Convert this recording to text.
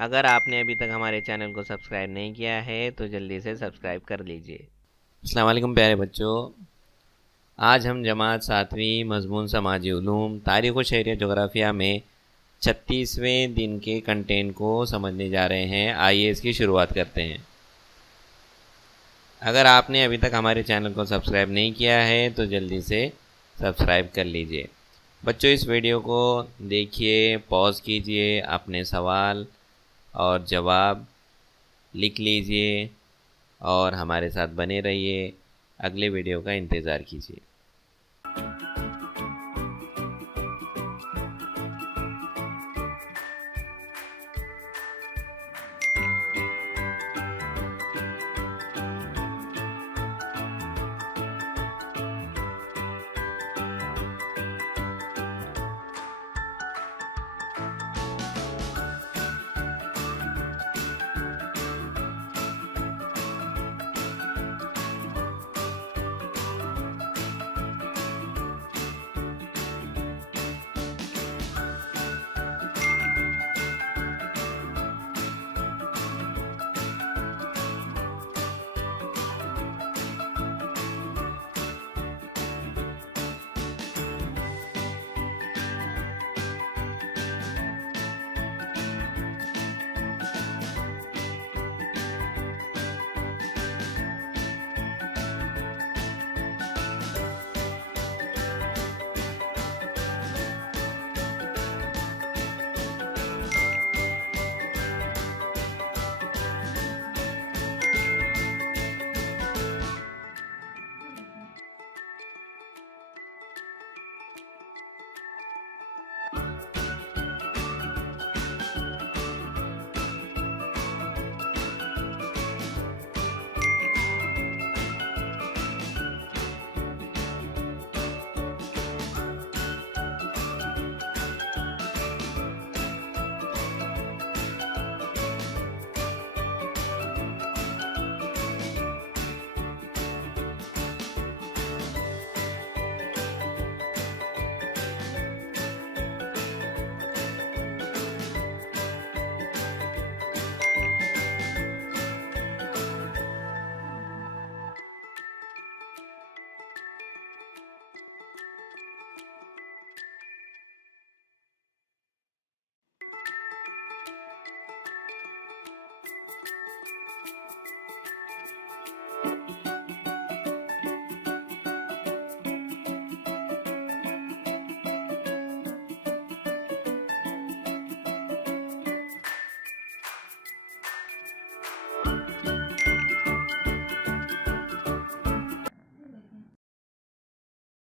अगर आपने अभी तक हमारे चैनल को सब्सक्राइब नहीं किया है तो जल्दी से सब्सक्राइब कर लीजिए। अस्सलाम वालेकुम प्यारे बच्चों, आज हम जमात 7वीं मज़मून समाजी उलूम तारीख़ व शहरियत जोग्राफ़िया में 36वें दिन के कंटेंट को समझने जा रहे हैं। आइए इसकी शुरुआत करते हैं। अगर आपने अभी तक हमारे चैनल को सब्सक्राइब नहीं किया है तो जल्दी से सब्सक्राइब कर लीजिए। बच्चों, इस वीडियो को देखिए, पॉज कीजिए, अपने सवाल और जवाब लिख लीजिए और हमारे साथ बने रहिए। अगले वीडियो का इंतज़ार कीजिए।